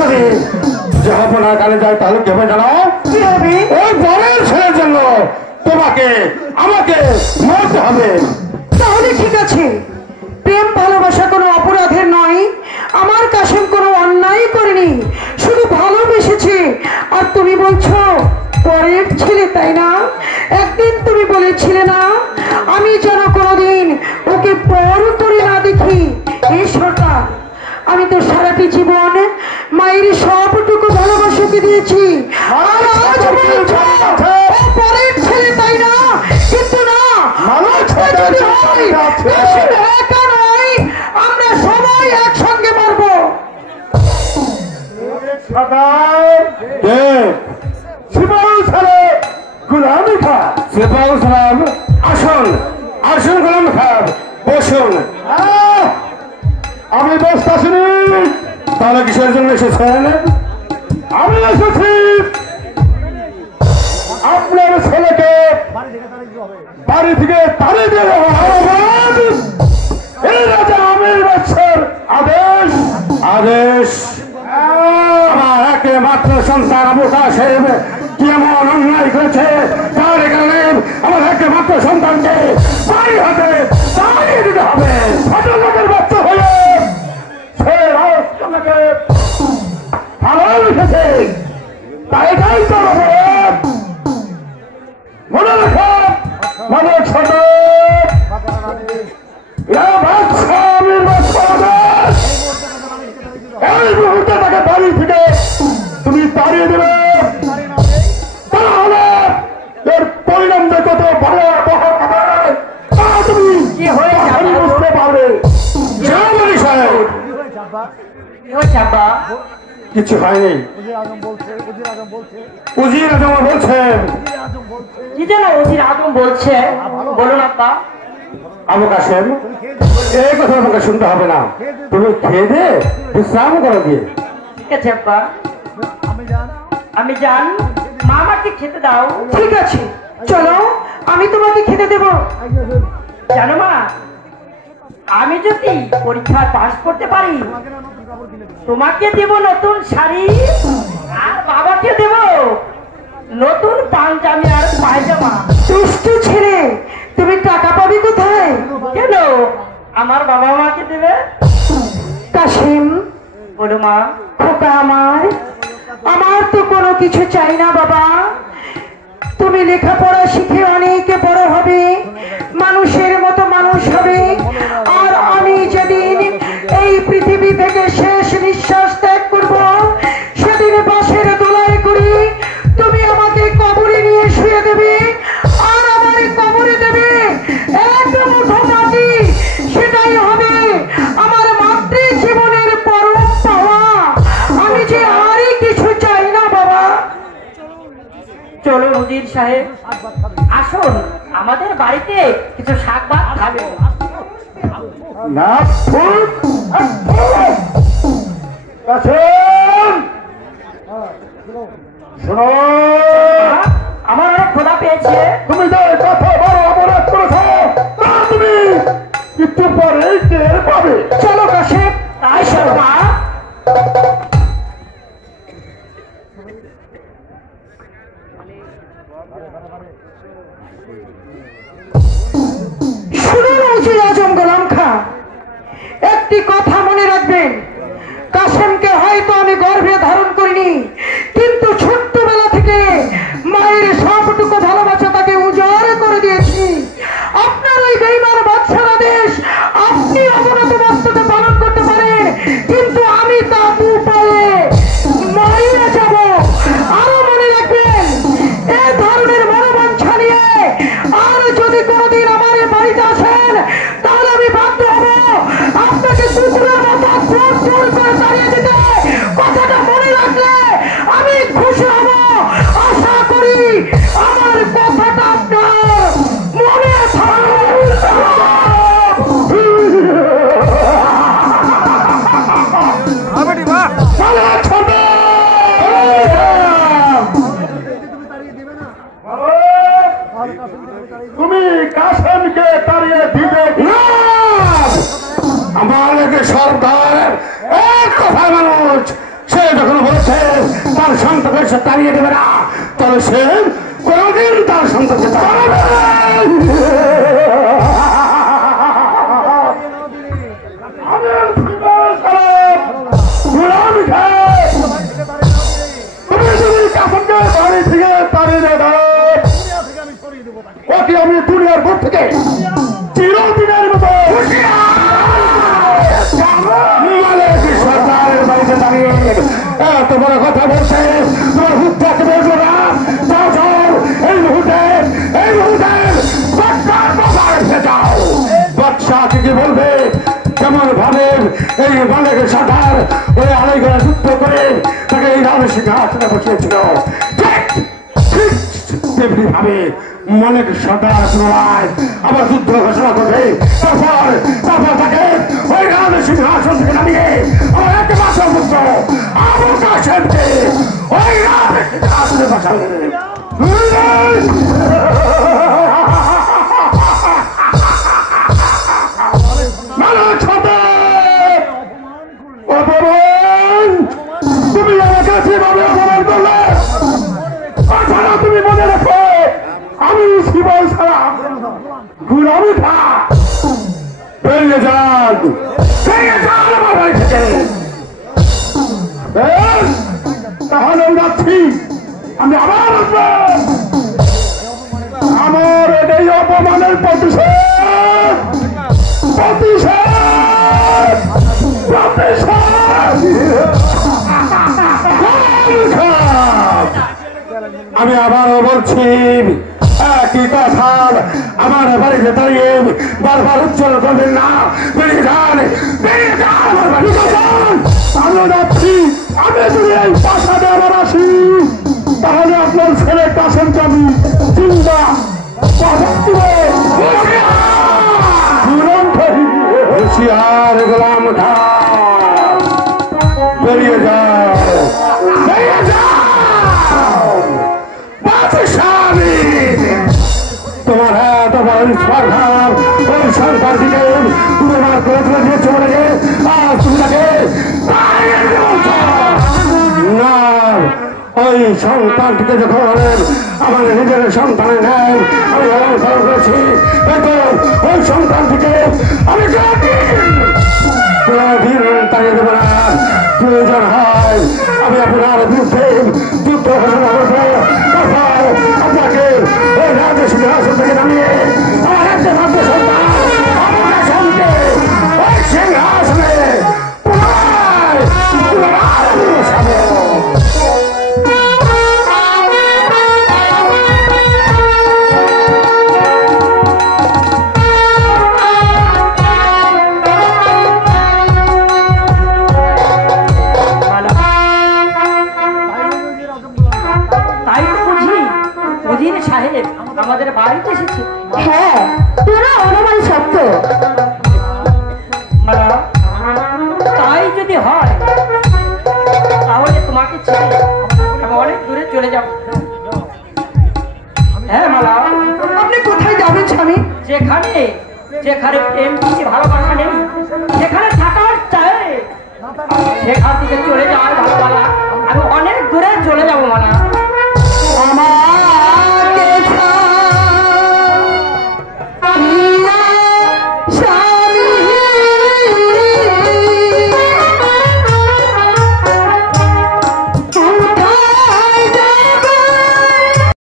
যদি জাহাপনা কানে যায় তাহলে কেমন জানো কি হবে? ওই বরের ছেলের জন্য তোমাকে আমাকে মরতে হবে। তাহলে ঠিক আছে, প্রেম ভালোবাসা কোনো অপরাধের নয়। আমার কাশেম কোনো অন্যায় করেনি, শুধু ভালোবেসেছে। আর তুমি বলছো পরের ছেলে, তাই না? একদিন তুমি বলেছিলে না আমি যেন কোনোদিন ওকে পর করে না দেখি। এই সরকার, আমি তো সারাটি জীবন মায়ের সবটুকু ভালোবাসাকে দিয়েছি। আর আজ বলছো ও পরের ছেলে, তাই না? কিন্তু না, যদি হয় কাশেম একা নয়, আমরা সবাই একসঙ্গে মরবো। আসুন আসুন গোলাম খাব, বসুন। আমি ব্যস্ত আসিনি। তাহলে কিসের জন্য এসেছেন? আমি এসেছি আপনার ছেলেকে বাড়ি থেকে তাড়িয়ে দিয়ে এই রাজা আমির বাদশার আদেশ। আদেশ আমার একে মাত্র সন্তান আবু কাশেম কেমন অন্যায় করেছে, তার কারণে আমার একে মাত্র সন্তানকে বাড়ি হাতে তাড়িয়ে দিতে হবে। ছোট লোকের বাচ্চা হয়ে সে রাজকে ভালোবেসেছে, তাই তাই তো মনে রাখো। মনে ছোট এই মুহূর্তে তাকে বাড়ি থেকে তুমি তাড়িয়ে দেবে, তাহলে এর পরিণাম যে কত ভয়াবহ হবে তা তুমি বুঝতে পারবে। কিছু হয়নি। উজির আজম বলছেন। কি যেন উজির আজম বলছে, বলুন আপা। আবু কাশেম, এই কথা আমাকে শুনতে হবে না, তুমি খেয়ে দে বিশ্রাম করে দিয়ে। ঠিক আছে আব্বা, আমি যান। মা আমাকে খেতে দাও। ঠিক আছে, চলো আমি তোমাকে খেতে দেব। জানো মা, আমি যদি পরীক্ষায় পাস করতে পারি তোমাকে দেব নতুন শাড়ি, আর বাবাকে দেব নতুন পাঞ্জাবি আর পায়জামা। দুষ্টু ছেলে, তুমি টাকা পাবি কোথায়? কেন আমার বাবা মাকে দেবে? কাশিম, বলো মা। খোকা আমার, আমার তো কোনো কিছু চাই না বাবা। তুমি লেখাপড়া শিখে অনেক বড় হবে, মানুষের মতো মানুষ হবে। আর আমি যেদিন এই পৃথিবী থেকে শেষ নিঃশ্বাস ত্যাগ করব, সেদিন বাঁশের দোলায় করে তুমি আমাকে কবরে নিয়ে শুয়ে দেবে। আর আমার কবরে দেবে এক মুঠো মাটি, সেটাই হবে আমার মাতৃ জীবনের পরম পাওয়া। আমি যে আরই কিছু চাই না বাবা। চলো উজির সাহেব, আসুন আমাদের বাড়িতে কিছু শাক ভাত খাবে। না শোনো, আমার অনেক খোদা পেয়েছে। তুমি যে কথা বড় অপরাধ করেছ তা তুমি একটু পরেই টের পাবে। চলো কাশেম, তাই শর্মা। শুনুন উজির আজম গোলাম খাঁ, একটি কথা মনে রাখবেন। কাশেমকে হয়তো আমি গর্ভে ধারণ করিনি, কিন্তু ছোট্টবেলা থেকে মায়ের সবটুকু ভালোবাসা তাকে উজাড় করে দিয়েছি। আপনার ওই বেঈমান বাদশার আদেশ আপনি অবনত মস্তকে পালন করতে পারেন, কিন্তু আমি তা উপায়ে মারিয়ে যাব। আরো মনে রাখবেন, এ ধরনের মনোবাঞ্ছা নিয়ে আর যদি কোনোদিন আমার বাড়িতে আসেন, তাহলে আমি বাধ্য হব আপনাকে কুকুরের মতো জোর করে তাড়িয়ে দিতে। কথাটা মনে রাখলে আমি খুশি হব। আশা করি আমার কথাটা আপনার মনে তুমি কাশেমকে তাড়িয়ে দিবে না। আমাদেরকে সরকার এক কথা মানুষ, সে যখন বলেছে তার সন্তানকে সে তাড়িয়ে দেবে না, তাহলে সে কোনদিন তার সন্তানকে তাড়াবে ওকে আমি দুনিয়ার বুক থেকে চিরদিনের মতো সরকারের বাড়িতে দাঁড়িয়ে এত বড় কথা বলছে, তোমার হুদ্দাকে বলবো না। যাও যাও, এই মুহূর্তে যাও, বাদশাহকে কি বলবে কেমন ভাবে এই মালিকের সরকার ওই আড়াই ঘোড়া যুদ্ধ করে তাকে এই রাজ সিংহাসনে বসিয়েছিল, তেমনি ভাবে মালিক সরকার পুনরায় আবার যুদ্ধ ঘোষণা করবে। তারপর তাকে ওই রাজ সিংহাসন থেকে নামিয়ে আমার একমাত্র পুত্র আবু কাসেমকে ওই রাজ সিংহাসনে বসাবে। তুমি আমাকে যেভাবে অপমান করলে, তুমি মনে রাখো আমি শিবল ছাড়া গুলামি খা বেরিয়ে যান আমার বাড়ি থেকে। তাহলে যাচ্ছি, আমি আবার আসবো। আমার এই অপমানের আমি আবারও বলছি একই কথা, আমার বাড়িতে দাঁড়িয়ে বারবার উজ্জ্বল করবেন না। বেরিয়ে যান, আমার বাড়ি যান। আমি যাচ্ছি, আমি যদি এই প্রাসাদে আবার আসি তাহলে আপনার ছেলে কাসেমকে আমি চিন্তা হুশিয়ার গোলাম খা, বেরিয়ে যাও, বেরিয়ে যাও। তোমার তোমার স্পর্ধার ওই সরকারটিকে তোমার করে দিয়েছে বলে আজ তুমি তাকে না, ওই সন্তানটিকে যখন আমার নিজের সন্তানের নেয় আমি অনুসরণ করেছি, ওই সন্তানটিকে আমি কোনদিন তাড়িয়ে দেবো না। প্রয়োজন হয় আমি আপনার বিরুদ্ধে যুদ্ধ ঘোষণা করবো। আপনাকে ওই রাজ্য সিংহাসন থেকে নামিয়ে আমার একটা রাজ্য সন্তান আমার সঙ্গে ওই সিংহাসনে আমাদের বাড়িতে এসেছে। হ্যাঁ, তোরা অনুমান সত্য। তাই যদি হয় তাহলে তোমাকে ছেড়ে আমি অনেক দূরে চলে যাব। হ্যাঁ মালা, আপনি কোথায় যাবেন স্বামী? যেখানে যেখানে প্রেম কি ভালোবাসা নেই, যেখানে থাকার চাই সেখান থেকে চলে যাওয়ার ভালো মালা। আমি অনেক দূরে চলে যাবো মালা।